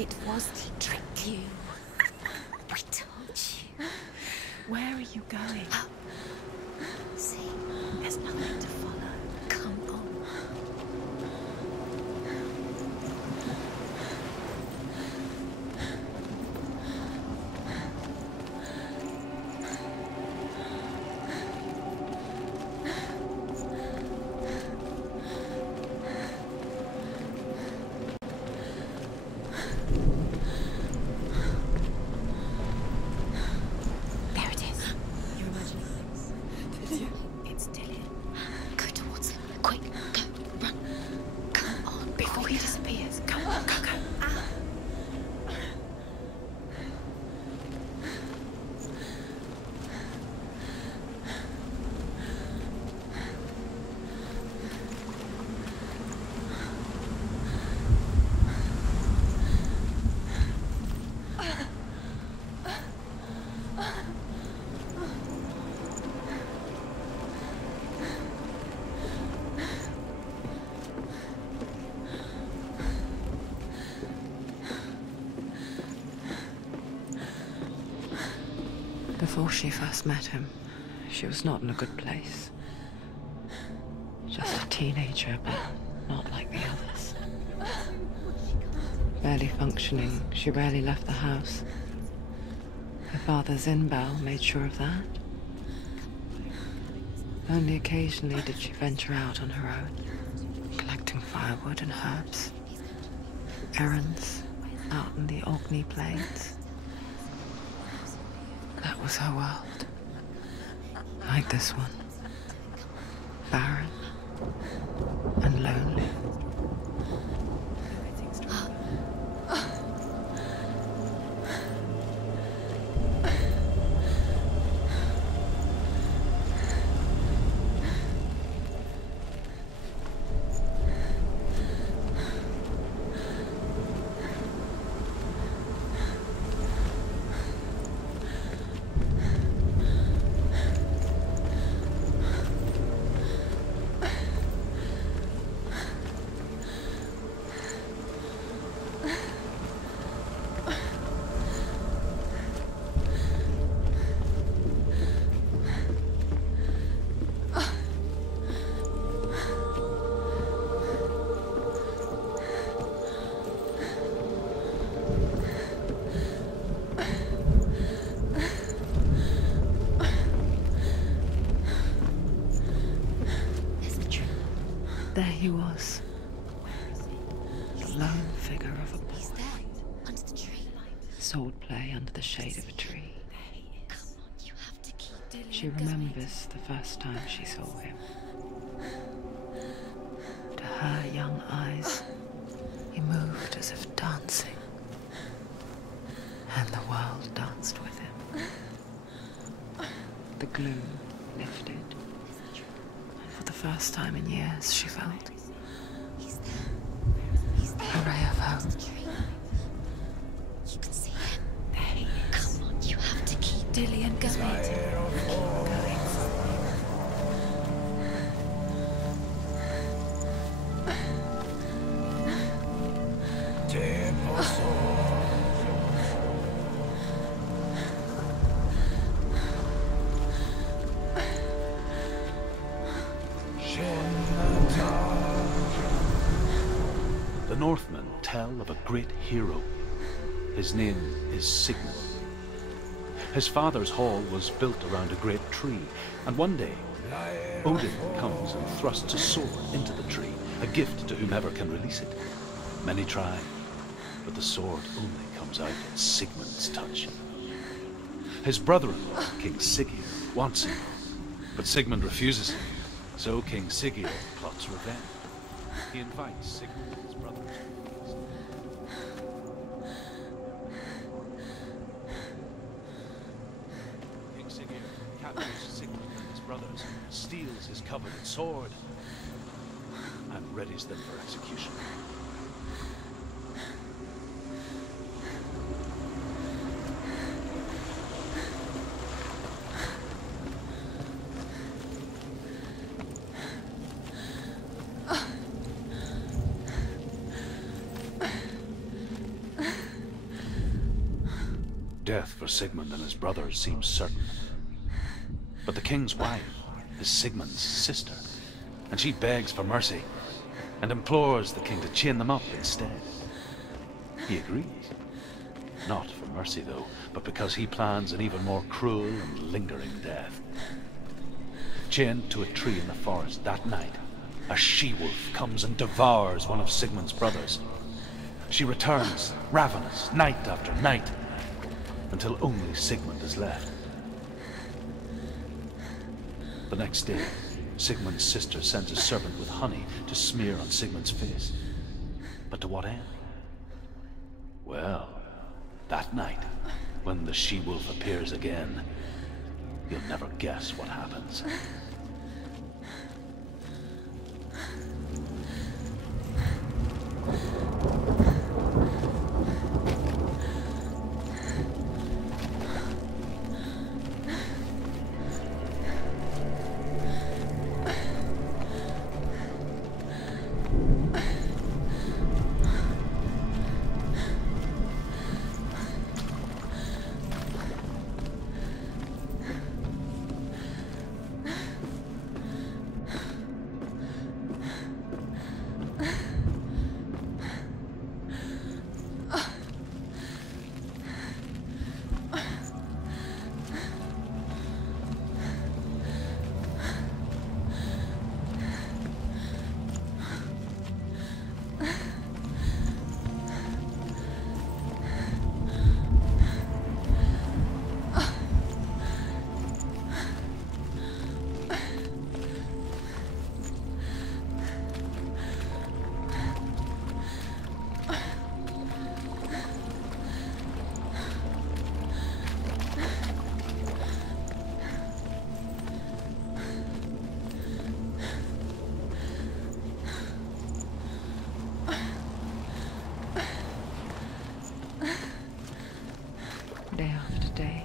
It was he tricked you. We told you. Where are you going? Up. See, There's nothing to follow. come on. There it is. You're imagining things. Did you? It's Dillian. Go towards him. Quick, go, run. Come on, Before he disappears. Go, go, go. Ah. Before she first met him, she was not in a good place. Just a teenager, but not like the others. Barely functioning, she rarely left the house. Her father Zinbao made sure of that. Only occasionally did she venture out on her own, collecting firewood and herbs. Errands out in the Orkney Plains. That was her world. Like this one. Barren and lonely. There he was, the lone figure of a boy. He's there, under the tree. Swordplay under the shade of a tree. Come on, you have to keep Dillian She remembers the first time she saw him. To her young eyes, he moved as if dancing, and the world danced with him. The gloom lifted. For the first time in years, she felt He's there. He's there. a ray of hope. The tree. You can see him. There he is. Come on, you have to keep Dillian going. The Northmen tell of a great hero. His name is Senua. His father's hall was built around a great tree, and one day, Odin comes and thrusts a sword into the tree, a gift to whomever can release it. Many try, but the sword only comes out at Sigmund's touch. His brother-in-law, King Siggeir, wants him, but Sigmund refuses him, so King Siggeir plots revenge. He invites Sigmund and his brother to a feast. King Siggeir captures Sigmund and his brothers, steals his coveted sword, and readies them for execution. death for Sigmund and his brothers seems certain. But the king's wife is Sigmund's sister, and she begs for mercy and implores the king to chain them up instead. He agrees. Not for mercy, though, but because he plans an even more cruel and lingering death. Chained to a tree in the forest that night, a she-wolf comes and devours one of Sigmund's brothers. She returns, ravenous, night after night, until only Sigmund is left. The next day, Sigmund's sister sends a serpent with honey to smear on Sigmund's face. But to what end? Well, that night, when the she-wolf appears again, you'll never guess what happens. Day after day,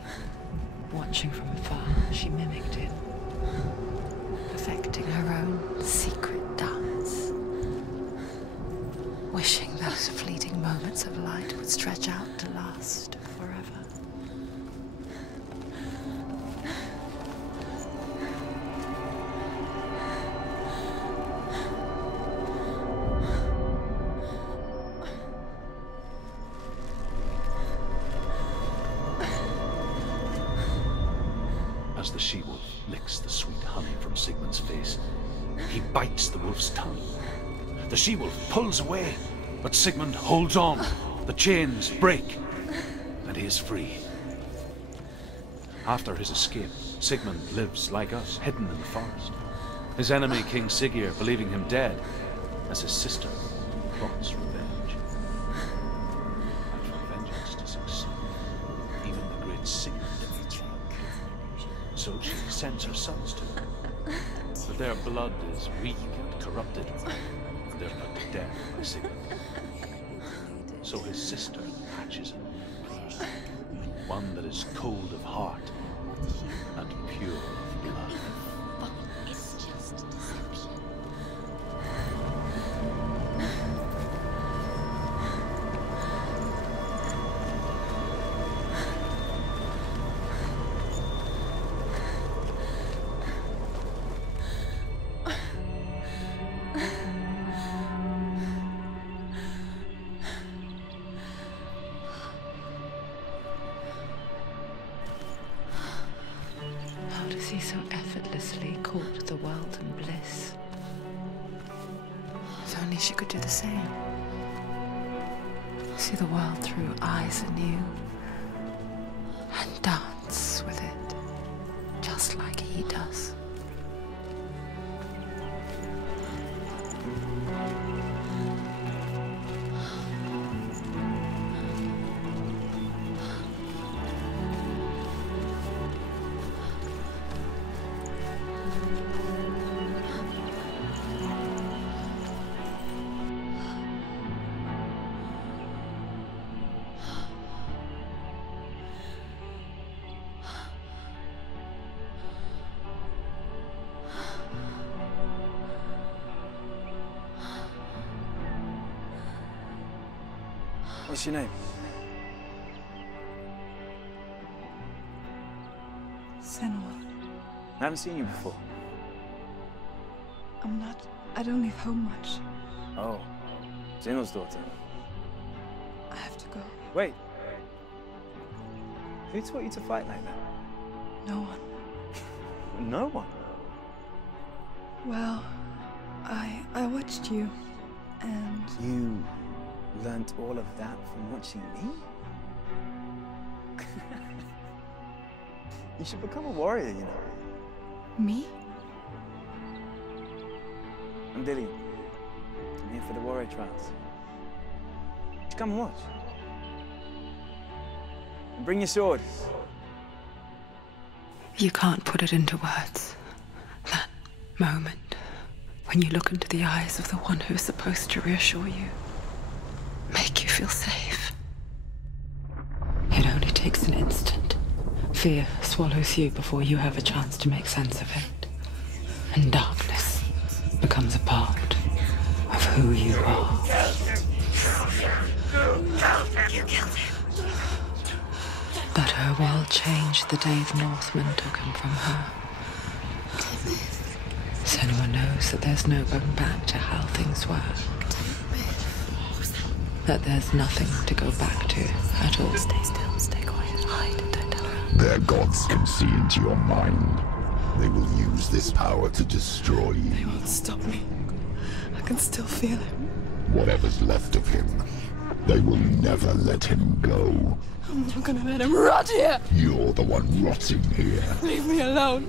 watching from afar, she mimicked him, perfecting her own secret dance, wishing those fleeting moments of light would stretch out to last forever. As the she-wolf licks the sweet honey from Sigmund's face, he bites the wolf's tongue. The she-wolf pulls away, but Sigmund holds on. The chains break, and he is free. After his escape, Sigmund lives like us, hidden in the forest. His enemy, King Siggeir, believing him dead, as his sister plots revenge. And for vengeance to succeed, even the great Sigmund needs one. So she sends her sons to him. But their blood is weak and corrupted, and they're put to death by Sigmund. So his sister hatches him, one that is cold of heart and pure of blood. But it's just deception. How does he so effortlessly court the world and bliss? If only she could do the same. See the world through eyes anew and dance with it, just like he does. What's your name? Senua. I haven't seen you before. I don't leave home much. Oh, Zenua's daughter. I have to go. Wait. Who taught you to fight like that? No one. No one? Well, I watched you, and... You learnt all of that from watching me? You should become a warrior, you know. Me? I'm Dillian. I'm here for the warrior trials. Just come and watch. And bring your sword. You can't put it into words. That moment when you look into the eyes of the one who's supposed to reassure you, make you feel safe. It only takes an instant. Fear swallows you before you have a chance to make sense of it. And darkness becomes a part of who you are. You killed him. But her world changed the day the Northmen took him from her. Senua knows that there's no going back to how things were. That there's nothing to go back to at all. Stay still, stay quiet, hide, don't tell her. Their gods can see into your mind. They will use this power to destroy you. They won't stop me. I can still feel him. Whatever's left of him, they will never let him go. I'm not gonna let him rot here! You're the one rotting here. Leave me alone!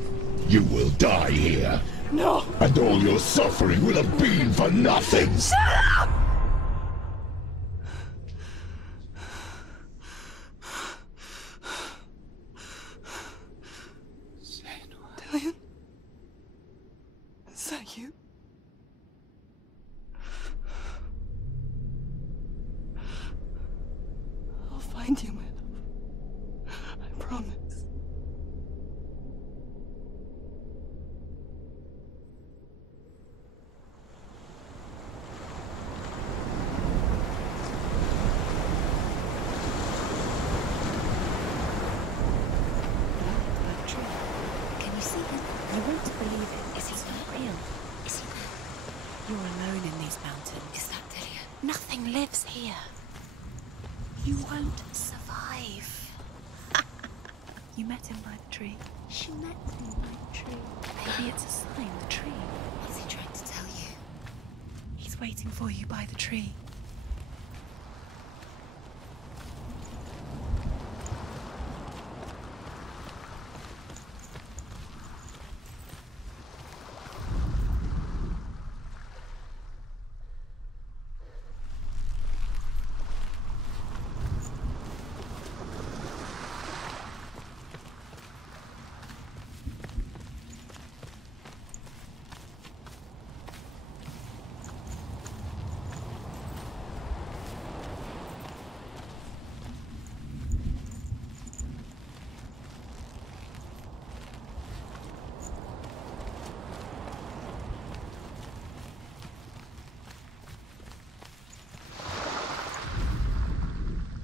You will die here. No! And all your suffering will have been for nothing. Shut up! Dillian? Is that you? I'll find you, my love. I promise. Can you see him? You won't believe it. Is he not real? Is he real? You're alone in these mountains. Is that Dillian? Nothing lives here. You won't survive. You met him by the tree. She met him by the tree. Maybe it's a sign, the tree. What's he trying to tell you? He's waiting for you by the tree.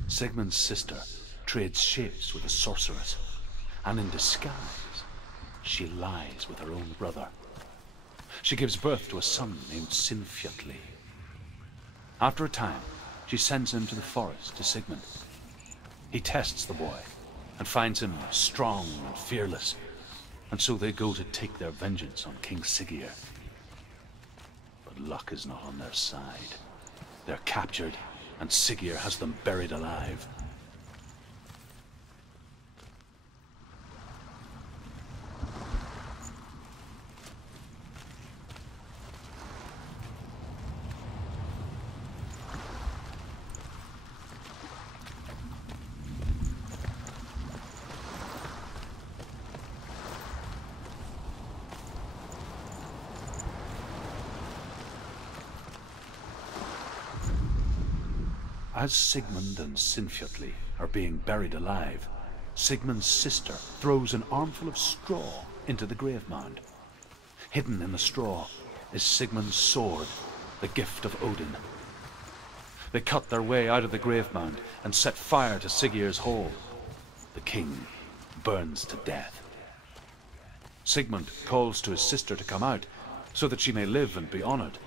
Sigmund's sister trades shapes with a sorceress, and in disguise, she lies with her own brother. She gives birth to a son named Sinfjotli. After a time, she sends him to the forest to Sigmund. He tests the boy and finds him strong and fearless, and so they go to take their vengeance on King Siggeir. But luck is not on their side. They're captured, and Siggeir has them buried alive. As Sigmund and Sinfjotli are being buried alive, Sigmund's sister throws an armful of straw into the grave mound. Hidden in the straw is Sigmund's sword, the gift of Odin. They cut their way out of the grave mound and set fire to Siggeir's hall. The king burns to death. Sigmund calls to his sister to come out, so that she may live and be honored.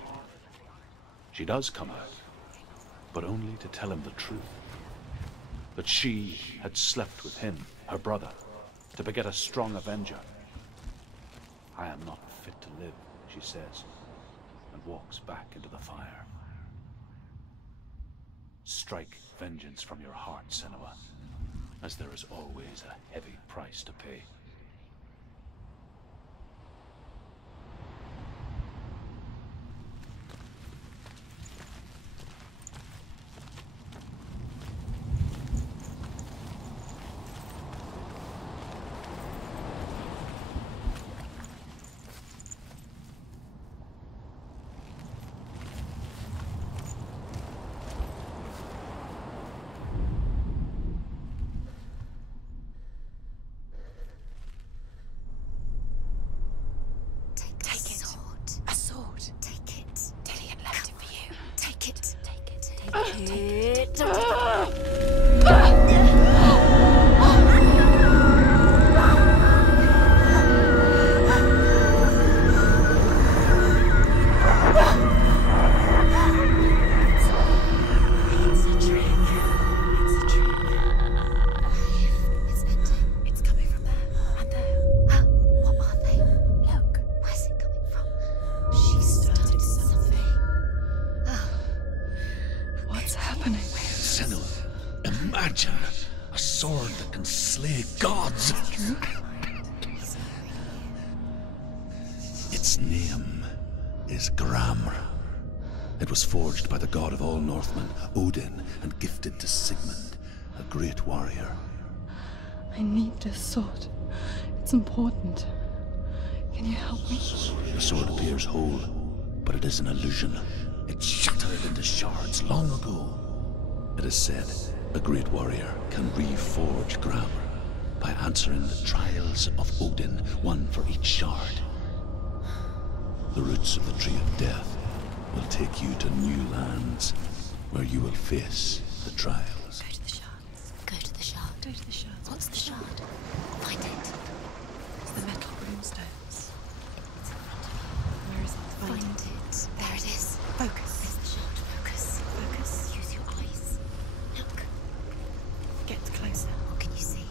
She does come out, but only to tell him the truth. That she had slept with him, her brother, to beget a strong avenger. I am not fit to live, she says, and walks back into the fire. Strike vengeance from your heart, Senua, as there is always a heavy price to pay. Its name is Gramr. It was forged by the god of all Northmen, Odin, and gifted to Sigmund, a great warrior. I need this sword. It's important. Can you help me? The sword appears whole, but it is an illusion. It shattered into shards long ago. It is said a great warrior can reforge Gramr by answering the trials of Odin, one for each shard. The roots of the Tree of Death will take you to new lands, where you will face the trials. Go to the shards. Go to the shard. Go to the shard. What's the shard? Find it. It's the metal broomstones. It's in front of you. Where is it? Find it. There it is. Focus. There's the shard. Focus. Focus. Use your eyes. Look. Get closer. What can you see?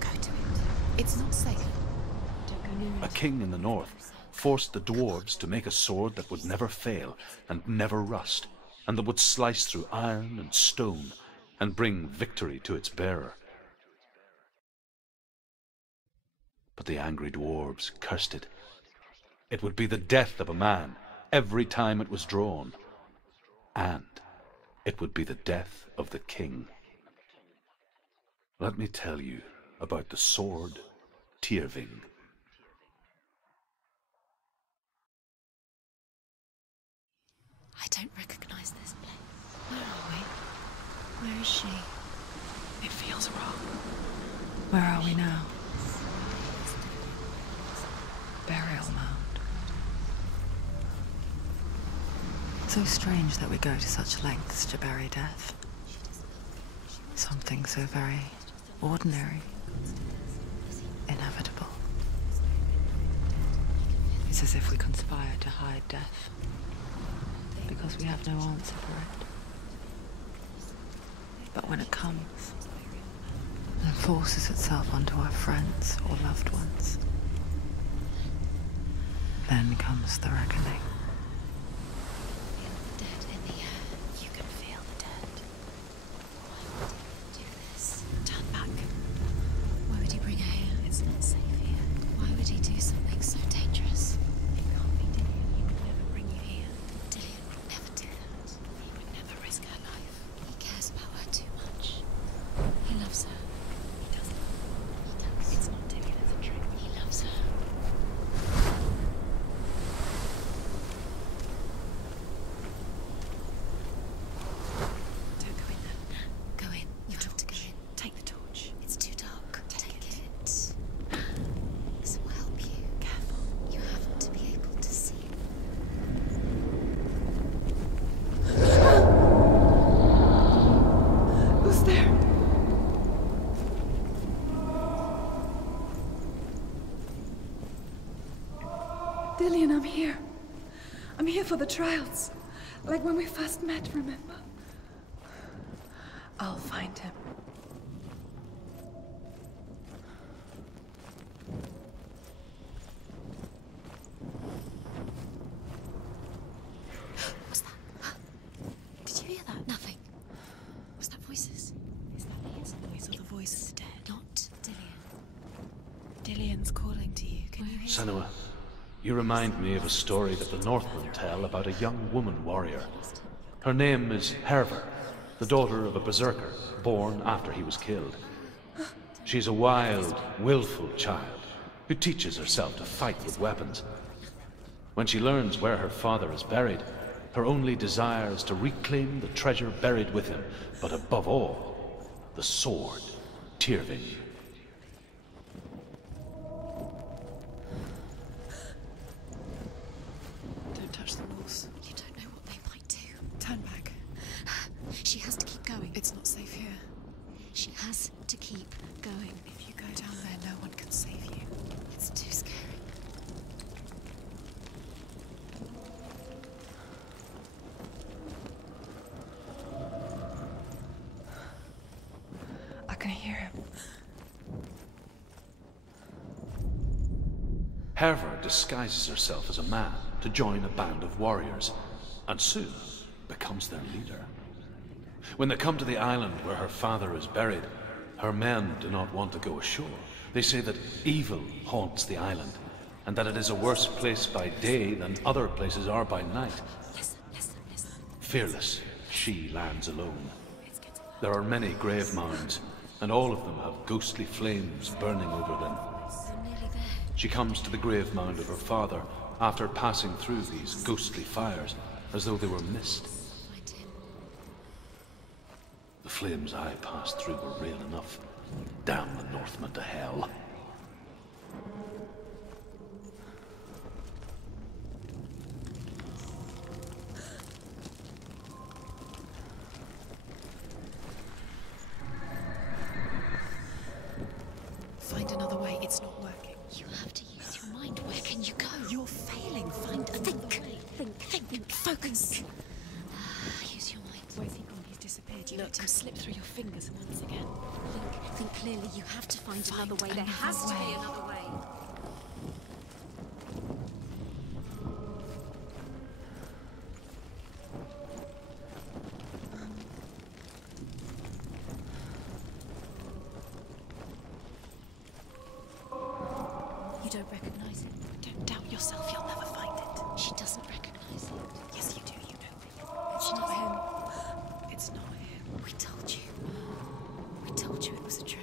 Go to it. It's not safe. Don't go near it. A king in the north forced the dwarves to make a sword that would never fail and never rust, and that would slice through iron and stone and bring victory to its bearer. But the angry dwarves cursed it. It would be the death of a man every time it was drawn, and it would be the death of the king. Let me tell you about the sword Tyrving. I don't recognize this place. Where are we? Where is she? It feels wrong. Where are we now? Burial mound. So strange that we go to such lengths to bury death. Something so very ordinary, inevitable. It's as if we conspire to hide death, because we have no answer for it. But when it comes and forces itself onto our friends or loved ones, then comes the reckoning. The dead in the air. You can feel the dead. Why would he do this? Turn back. Why would he bring her here? It's not safe here. Why would he do something so dangerous? It can't be Dillian. He would never bring you here. Dillian would never do that. He would never risk her life. He cares about her too much. He loves her. He doesn't. He does. It's not Dillian, it's a trick. He loves her. Dillian, I'm here. I'm here for the trials. Like when we first met, remember? I'll find him. What's that? Did you hear that? Nothing. Was that voices? Is that his voice or the voice of the dead? Not Dillian. Dillian's calling to you. Can you hear? Senua, you remind me of a story that the Northmen tell about a young woman warrior. Her name is Herver, the daughter of a berserker, born after he was killed. She's a wild, willful child who teaches herself to fight with weapons. When she learns where her father is buried, her only desire is to reclaim the treasure buried with him, but above all, the sword, Tyrving. Don't touch the walls. You don't know what they might do. Turn back. She has to keep going. It's not safe here. She has to keep going. If you go down there, no one can save you. It's too scary. I can hear him. Herver disguises herself as a man to join a band of warriors, and soon becomes their leader. When they come to the island where her father is buried, her men do not want to go ashore. They say that evil haunts the island, and that it is a worse place by day than other places are by night. Listen, listen, listen. Fearless, she lands alone. There are many grave mounds, and all of them have ghostly flames burning over them. You're nearly there. She comes to the grave mound of her father after passing through these ghostly fires, as though they were mist. Find him. The flames I passed through were real enough. Damn the Northmen to hell. Find another way. It's not working. You have to use your mind. Where can you go? You're failing. Find a think. Think. Focus. Use your mind. Where's he gone? He's disappeared. You let him slip through your fingers once again. Think clearly. You have to find another way. There has to be another way. You don't recognize it. Don't doubt yourself. You'll never find it. She doesn't recognize it. Yes, you do. You know. It's not him. It's not him. We told you. We told you it was a trick.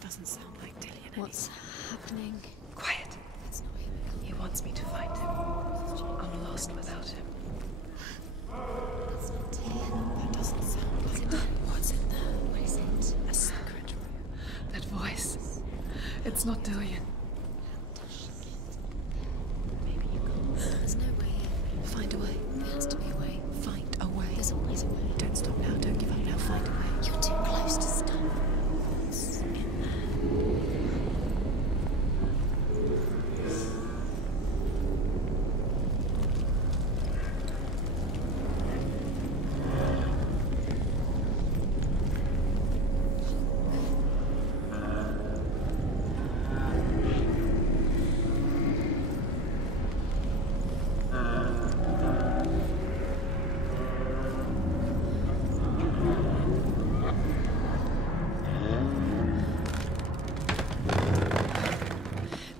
Doesn't sound like Dillian. What's happening? Quiet. It's not him. He wants me to find him. I'm lost without him. It's not Dillian. That doesn't sound like it. What's in there? What is it? A secret. That voice. It's not Dillian. Maybe you can't. There's no way in. Find a way. There has to be a way. Find a way. There's always a way. Don't stop now. Don't give up now. Find a way. You're too close to stop. What's in there?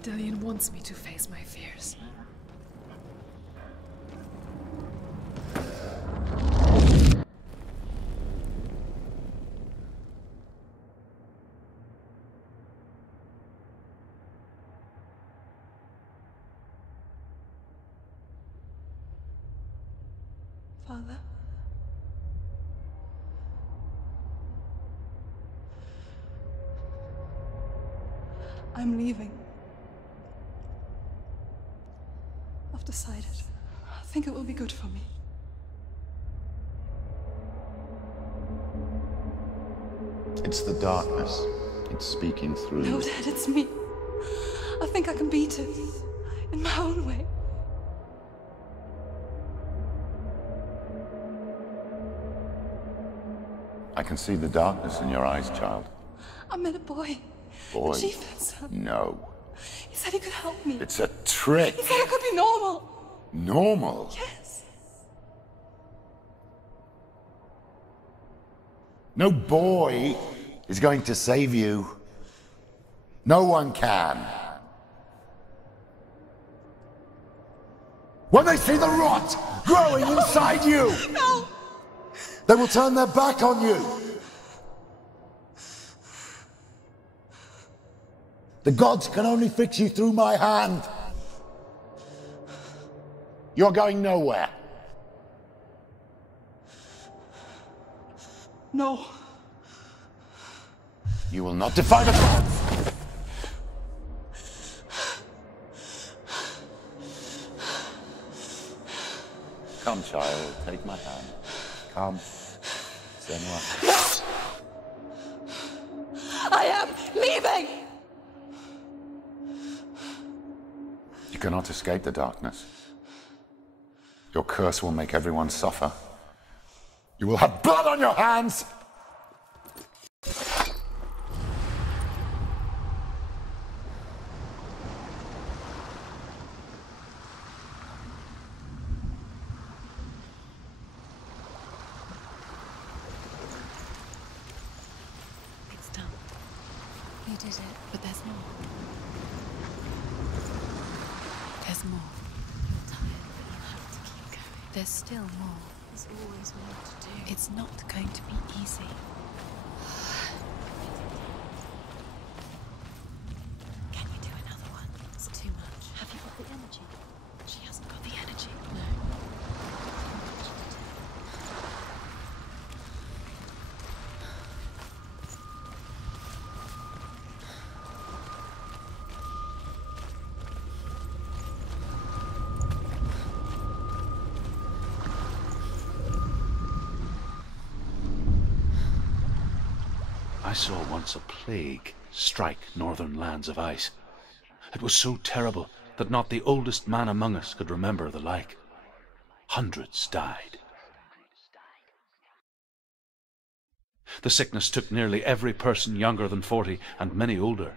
Dillian wants me to face my fears. Father? I'm leaving. I've decided. I think it will be good for me. It's the darkness. It's speaking through No, you. Dad, it's me. I think I can beat it. In my own way. I can see the darkness in your eyes, child. I met a boy. Boy? The chief handsome. No. He said he could help me. It's a trick. He said I could be normal. Normal? Yes. No boy is going to save you. No one can. When they see the rot growing inside you, No! they will turn their back on you. The gods can only fix you through my hand. You're going nowhere. No. You will not defy the gods. Come, child, take my hand. Come. Senua. I am leaving! You cannot escape the darkness. Your curse will make everyone suffer. You will have blood on your hands! It's done. You did it, but there's more. There's more. You're tired, but you have to keep going. There's still more. There's always more to do. It's not going to be easy. Can you do another one? It's too much. Have you got the energy? She hasn't got the energy. No. I saw once a plague strike northern lands of ice. It was so terrible that not the oldest man among us could remember the like. Hundreds died. The sickness took nearly every person younger than 40 and many older,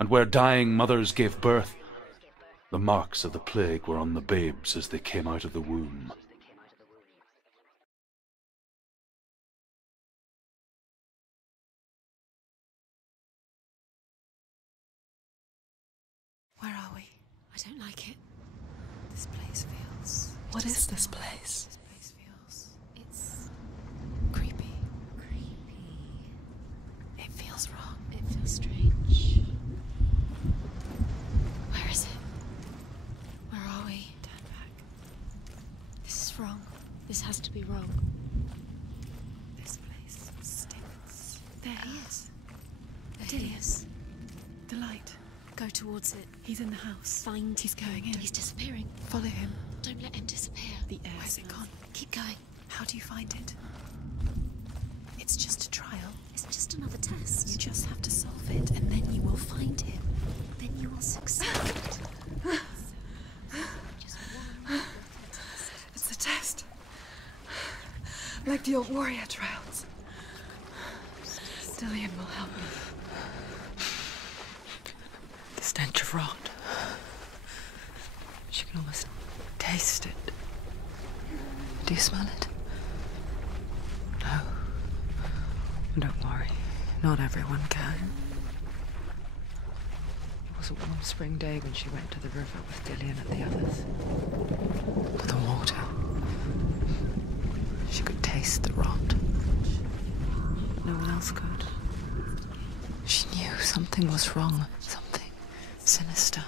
and where dying mothers gave birth, the marks of the plague were on the babes as they came out of the womb. Where are we? I don't like it. This place feels... What is this place? This place feels... It's... creepy. Creepy. It feels wrong. It feels strange. Where is it? Where are we? Turn back. This is wrong. This has to be wrong. This place stinks. There he is. There he is. The light. Go towards it. He's in the house. Find He's going in. He's disappearing. Follow him. Don't let him disappear. The air. Where's it gone? Keep going. How do you find it? It's just a trial. It's just another test. You just have to solve it, and then you will find him. Then you will succeed. Just one little test. It's a test. Like the old warrior trials. Dillian will help me. The stench of rot. She can almost taste it. Do you smell it? No. Don't worry. Not everyone can. It was a warm spring day when she went to the river with Dillian and the others. The water. She could taste the rot. No one else could. She knew something was wrong. Something sinister.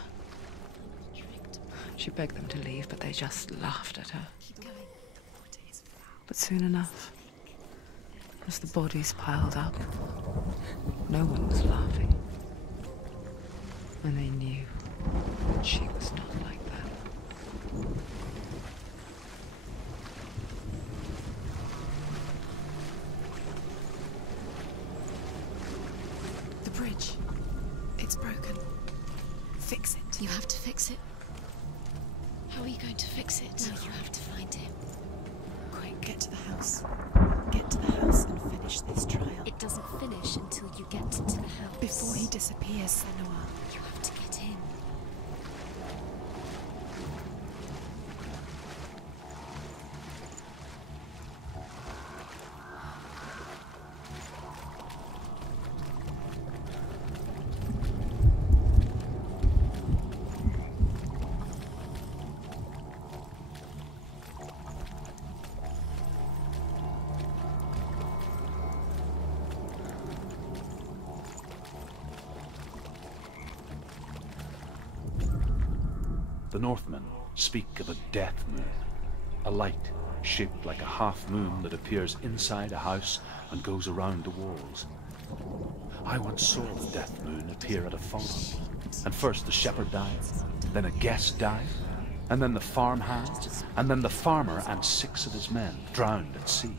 She begged them to leave, but they just laughed at her. But soon enough, as the bodies piled up, no one was laughing. And they knew that she was not like that. The bridge. It's broken. Fix it. You have to fix it. How are you going to fix it? No, you have to find him. Quick, get to the house. Get to the house and finish this trial. It doesn't finish until you get to the house. Before he disappears, Senua. You have to get in. The Northmen speak of a death moon, a light shaped like a half moon that appears inside a house and goes around the walls. I once saw the death moon appear at a farm, and first the shepherd died, then a guest died, and then the farmhand, and then the farmer and 6 of his men drowned at sea.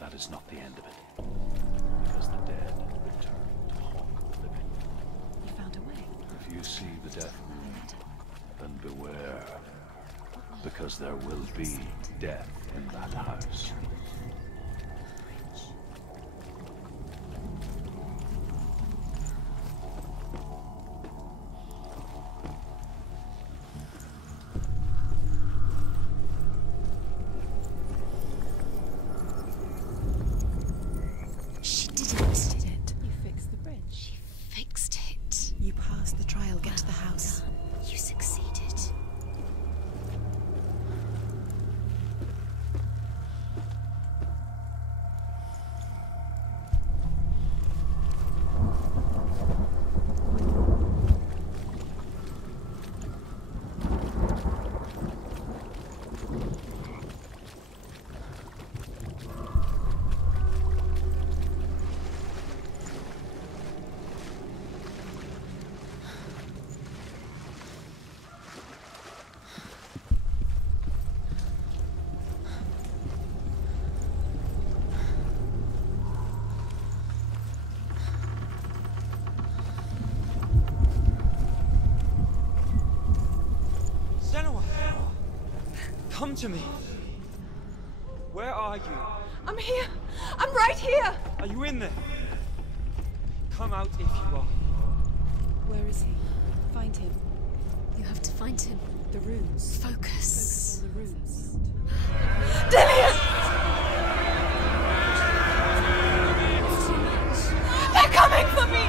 That is not the end of it, because the dead return to haunt the living. You found a way. If you see the death moon, then beware, because there will be death in that house. She did it. You fixed the bridge. She fixed it. You passed the trial. Get to the house. You succeeded. Senua! Come to me! Where are you? I'm here! I'm right here! Are you in there? Come out if you are. Where is he? Find him. You have to find him. The runes. Focus. Focus on the runes. They're coming for me!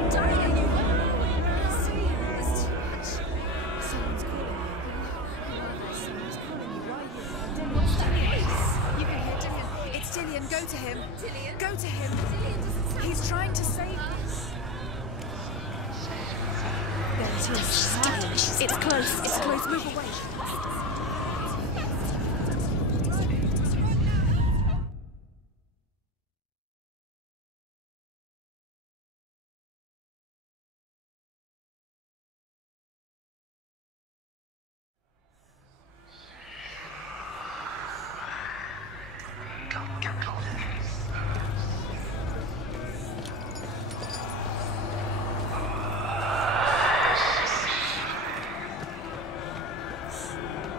You're dying. I see. There's too much. Someone's calling you. Someone's calling you. Why are you? What's that voice? You can hear Dillian. It's Dillian. Go to him. Dillian? Go to him. Dillian doesn't sound He's trying to save us. There it is. It's close. It's close. Move away.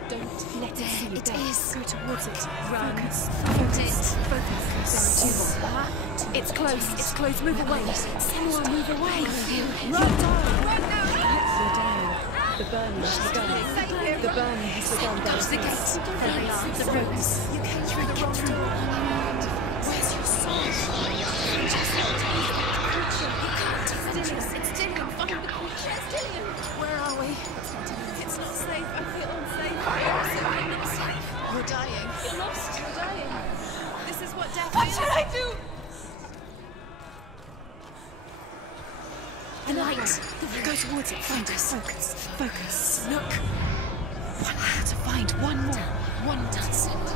Don't let it see you. It is. Go towards it. Run. Focus. Find it. Focus. There are 2 more. It's close. It's close. Move away. Senua, move away. Run down. You're dying. The burning has begun. The burning has begun. Close the gate. There they are. The runes. You came through the wrong door. Where's your soul? It's Dillian. Find the creature. It's Dillian. Where are we? It's not safe. I feel unsafe. I'm not safe. We're dying. You're lost. We're dying. This is what death What is. should I do? The light. Go towards it. Focus. Focus. Look. One more to find. One more. One That's it.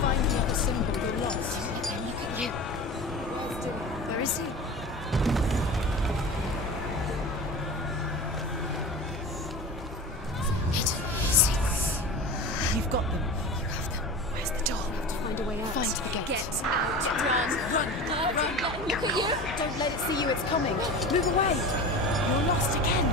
Find the other symbol. You're lost. Look at you. There got them. You have them. Where's the door? We have to find a way out. Find the gate. Get out. Run. Look at you. Don't let it see you. It's coming. Move away. You're lost again.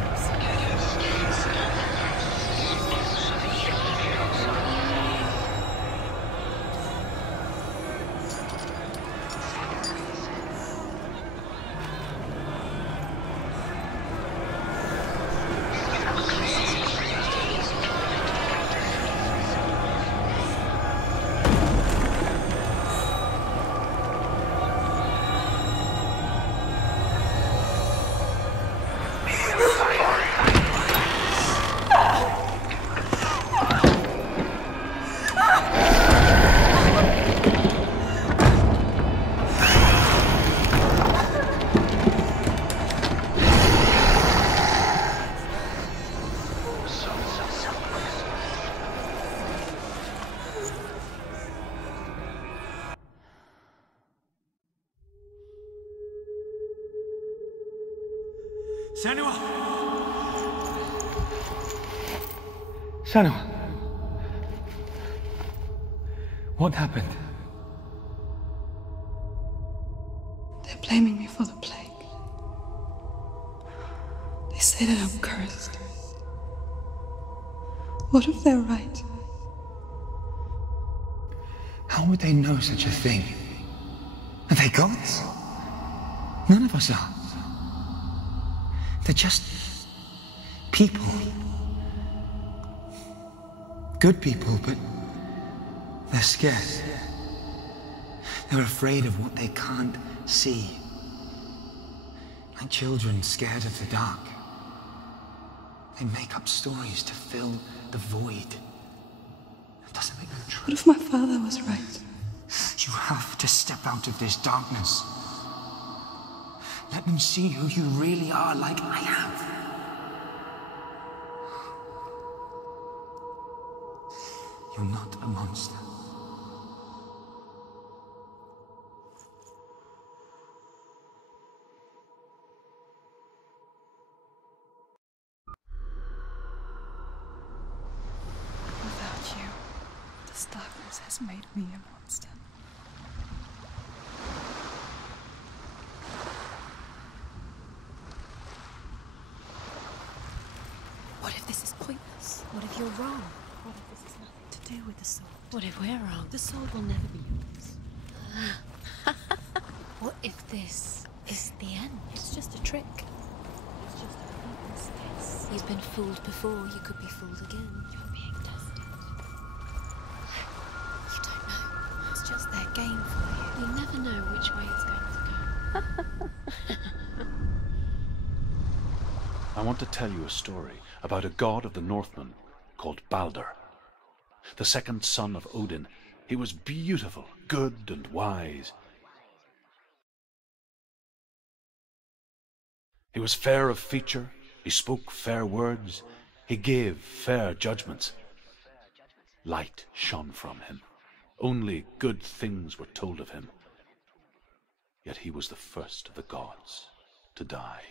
Senua! Senua! What happened? They're blaming me for the plague. They say that I'm cursed. What if they're right? How would they know such a thing? Are they gods? None of us are. They're just people. Good people, but they're scared. They're afraid of what they can't see. Like children scared of the dark. They make up stories to fill the void. That doesn't make them true. What if my father was right? You have to step out of this darkness. Let them see who you really are, like I have. You're not a monster. Without you, this darkness has made me a monster. What if this is pointless? What if you're wrong? What if this has nothing to do with the sword? What if we're wrong? The sword will never be yours. What if this is the end? It's just a trick. It's just a pointless case. You've been fooled before, you could be fooled again. You're being tested. You don't know. It's just their game for you. You never know which way it's going to go. I want to tell you a story about a god of the Northmen called Balder. The second son of Odin. He was beautiful, good and wise. He was fair of feature, he spoke fair words, he gave fair judgments. Light shone from him. Only good things were told of him. Yet he was the first of the gods to die.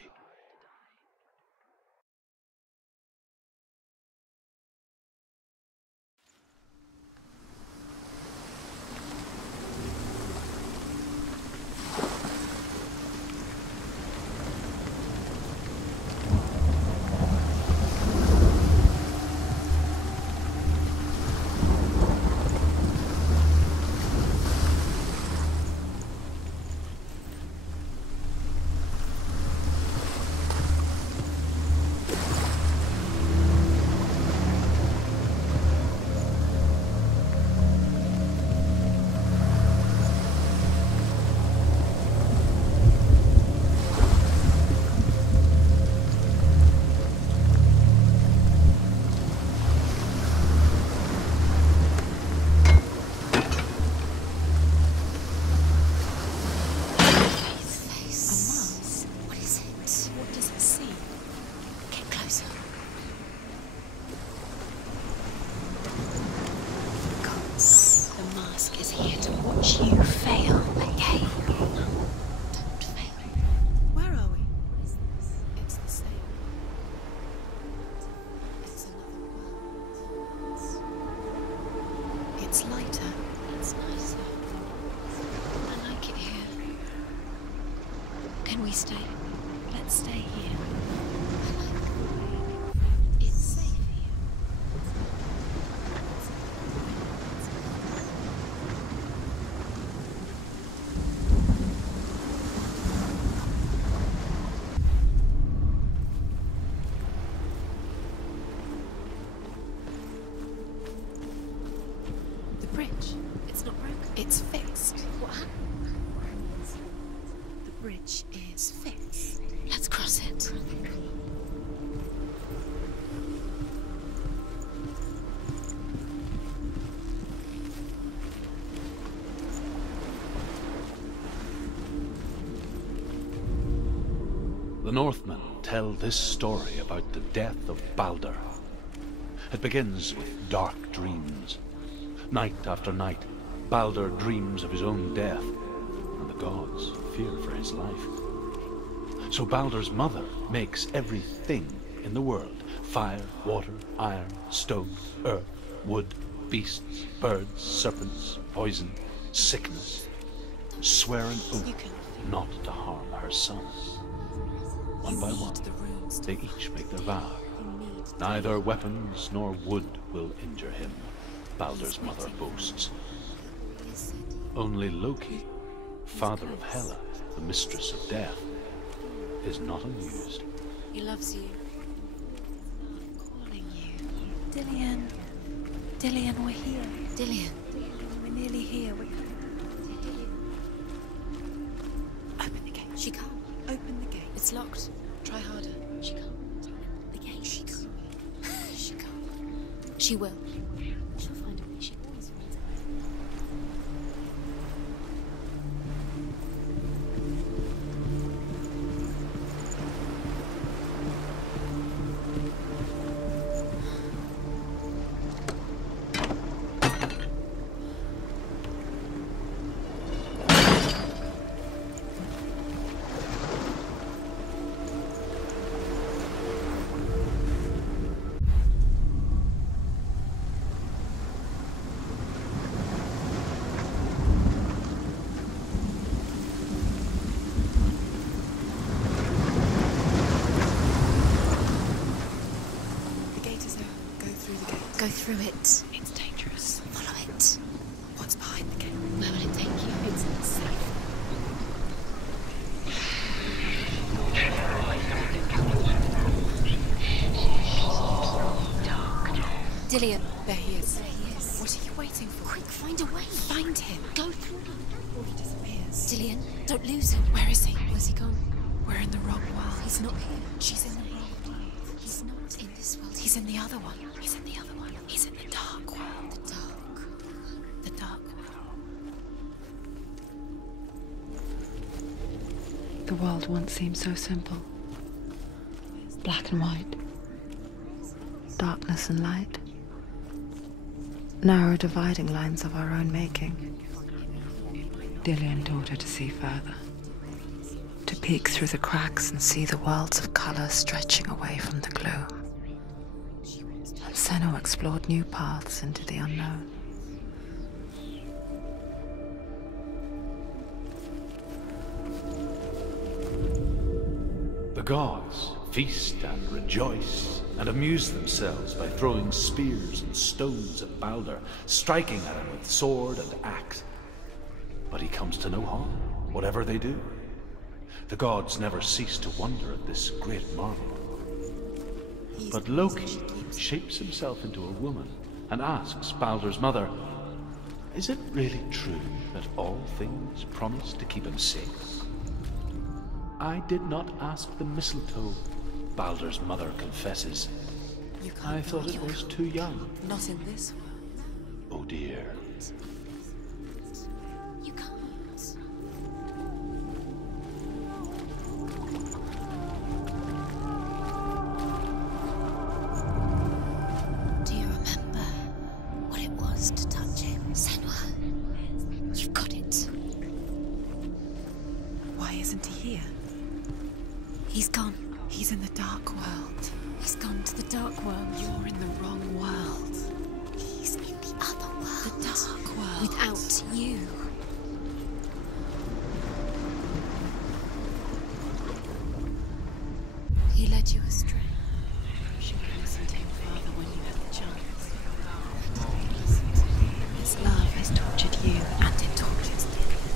You fail again. Don't fail. Where are we? What is this? It's the same. It's another world. It's lighter. It's nicer. I like it here. Can we stay? Let's stay here. It's safe here. The bridge. It's not broken. It's fixed. What happened? The bridge is fixed. Let's cross it. The Northmen tell this story about the death of Baldur. It begins with dark dreams. Night after night, Baldur dreams of his own death, and the gods fear for his life. So Baldur's mother makes everything in the world: fire, water, iron, stone, earth, wood, beasts, birds, serpents, poison, sickness, swear an oath not to harm her sons. One by one, they each make their vow. Neither weapons nor wood will injure him, Baldur's mother boasts. Only Loki, father of Hela, the mistress of death, is not amused. He loves you. Calling you. Dillian. Dillian, we're here. Dillian. We're nearly here. We're coming. Open the gate. She can't. Open the gate. It's locked. Try harder. She can't. The gate. She can't. She can't. She will. She'll find a way. She always finds a way. Go through it. It's dangerous. Follow it. What's behind the gate? Where will it take you? It's not safe. Dillian. There he is. There he is. What are you waiting for? Quick, find a way. Find him. Go through. Or he disappears. Dillian, don't lose him. Where is he? Where's he gone? We're in the wrong world. He's not here. She's in the wrong world. He's not in this world. He's in the other one. He's in the other one. He's in the dark world. The dark. The dark world. The world once seemed so simple. Black and white. Darkness and light. Narrow dividing lines of our own making. Dillian taught her to see further. To peek through the cracks and see the worlds of colour stretching away from the gloom. And Senua explored new paths into the unknown. The gods feast and rejoice and amuse themselves by throwing spears and stones at Baldur, striking at him with sword and axe. But he comes to no harm, whatever they do. The gods never cease to wonder at this great marvel. But Loki shapes himself into a woman and asks Baldur's mother, "Is it really true that all things promise to keep him safe?" "I did not ask the mistletoe," Baldur's mother confesses. You can't "I thought go. it was too young." Not in this world. Oh dear. You can't. Do you remember what it was to touch him? Senua, you've got it. Why isn't he here? He's gone. He's in the dark world. He's gone to the dark world. You're in the wrong world. He's in the other world. The dark. without you. He led you astray. Should have listened to him, Father, when you had the chance. Listen to him. His love has tortured you, and it tortures Dillian.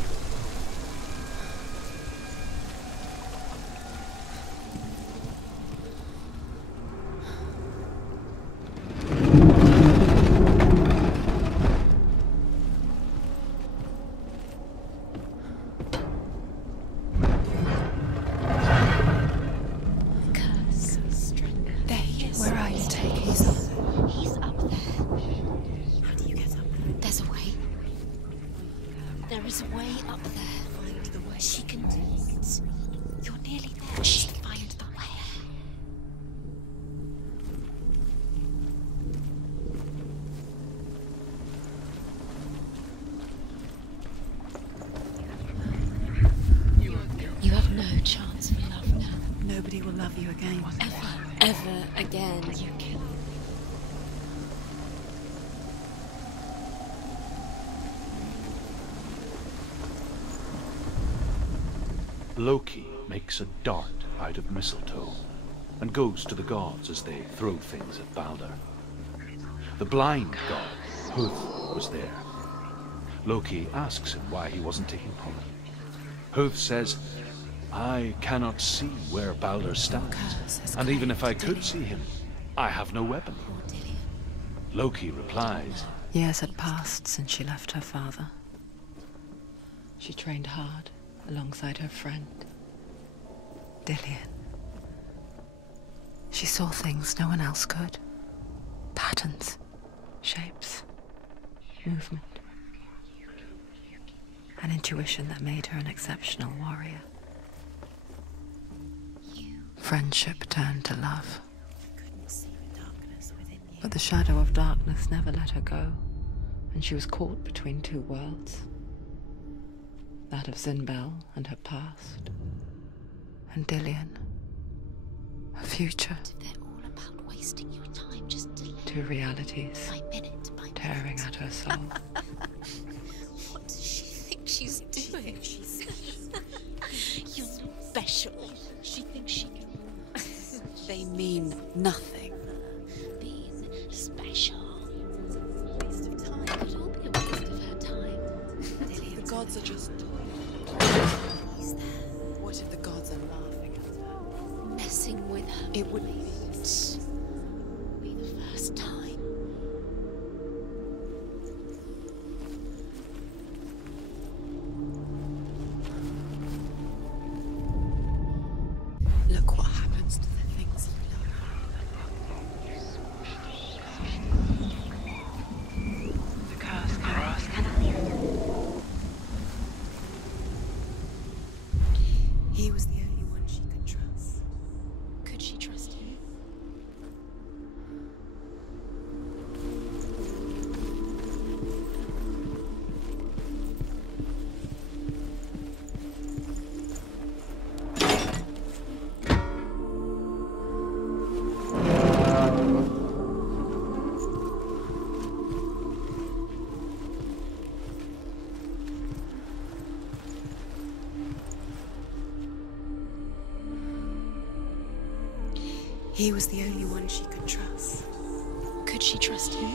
Nobody will love you again. Ever again. You kill. Loki makes a dart out of mistletoe and goes to the gods as they throw things at Balder. The blind god, Huth, was there. Loki asks him why he wasn't taking part. Huth says, I cannot see where Balder stands, and even if I could see him, I have no weapon. Loki replies, Years had passed since she left her father. She trained hard alongside her friend, Dillian. She saw things no one else could. Patterns, shapes, movement. An intuition that made her an exceptional warrior. Friendship turned to love. But the shadow of darkness never let her go, and she was caught between two worlds. That of Zinbel and her past, and Dillian, her future. They're all about wasting your time, just Two realities tearing at her soul. What does she think she's doing? You're not special. She thinks she can. They mean nothing. Being special. Waste of time. It'll all be a waste of her time. The gods are just... He's there. What if the gods are laughing at her? Messing with her. It would be the first time. Look what happens to the things you love. The curse grows. He was the only one she could trust. Could she trust him? He was the only one she could trust. Could she trust him?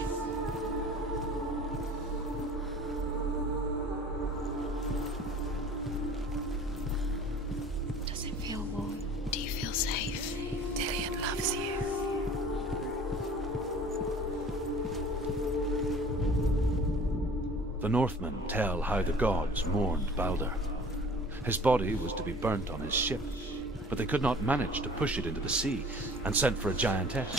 Does it feel warm? Do you feel safe? Dillian loves you. The Northmen tell how the gods mourned Balder. His body was to be burnt on his ship, but they could not manage to push it into the sea, and sent for a giantess.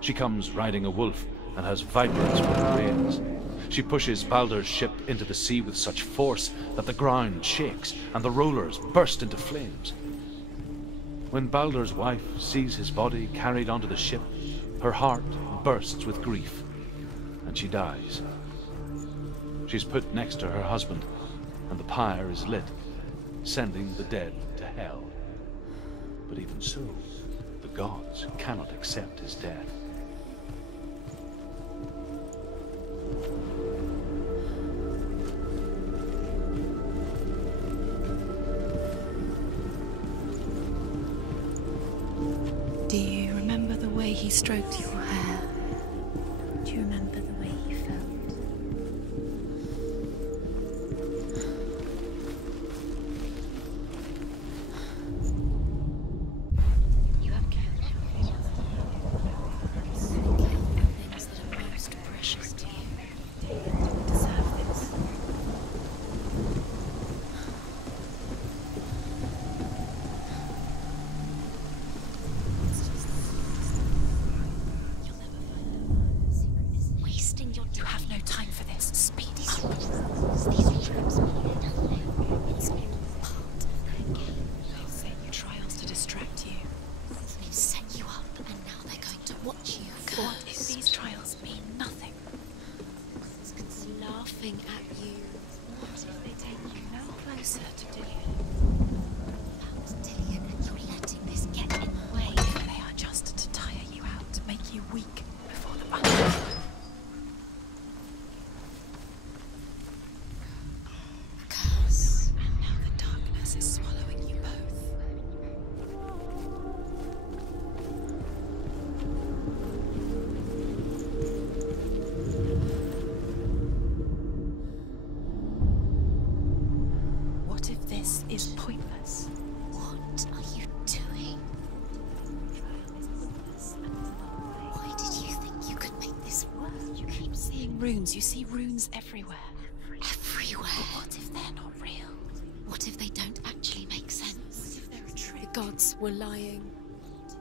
She comes riding a wolf and has vipers for her reins. She pushes Balder's ship into the sea with such force that the ground shakes and the rollers burst into flames. When Balder's wife sees his body carried onto the ship, her heart bursts with grief, and she dies. She's put next to her husband, and the pyre is lit, sending the dead to hell. But even so, the gods cannot accept his death. stroked your hair, do you remember the way you felt? You have kept your things that are most precious to you. You deserve this. Wasting your time. You have no time for this. Speed up. These traps mean nothing. It's all part of their game. They've set you trials to distract you. They've set you up, and now they're going to watch you. What if these trials mean nothing? It's laughing at you. What if they take you no closer to Dillion? Found Dillion, and you're letting this get in the way. What if they are just to tire you out, to make you weak before the battle? Curse. And now the darkness is swallowing you both. What if this is pointless? What are you doing? Why did you think you could make this work? You keep seeing runes. You see runes everywhere. Everywhere. But what if they're not real? What if they don't actually make sense? What if they're a trick? The gods were lying.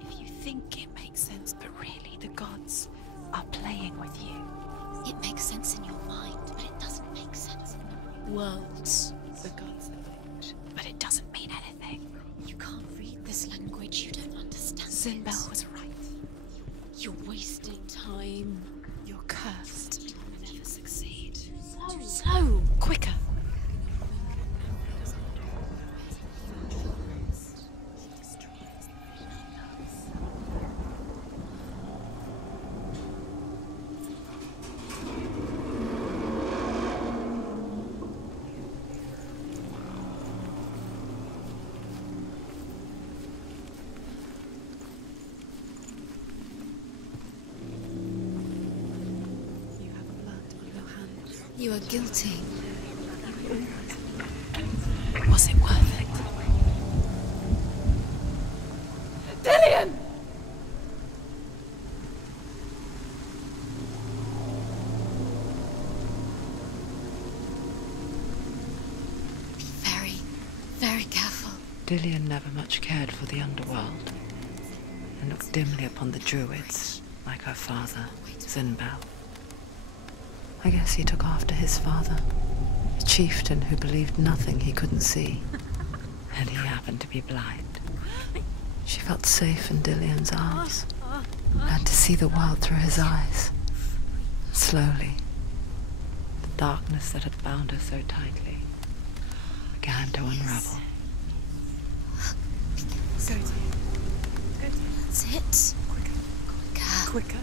If you think it makes sense, but really the gods are playing with you. It makes sense in your mind, but it doesn't make sense in the real world. The gods are linked, but it doesn't mean anything. You can't read this language, you don't understand Sinbel it. was right. You're wasting time. You're cursed. You'll never succeed. Slow! Quicker! You have blood on your hands. You are guilty. Was it worth it? Dillion! Be very, very careful. Dillion never much cared for the underworld, and looked dimly upon the druids, like her father, Sinbel. I guess he took after his father, a chieftain who believed nothing he couldn't see, and he happened to be blind. She felt safe in Dillion's arms, and to see the world through his eyes. Slowly, the darkness that had bound her so tightly began to unravel. That's it. Quicker. Quicker.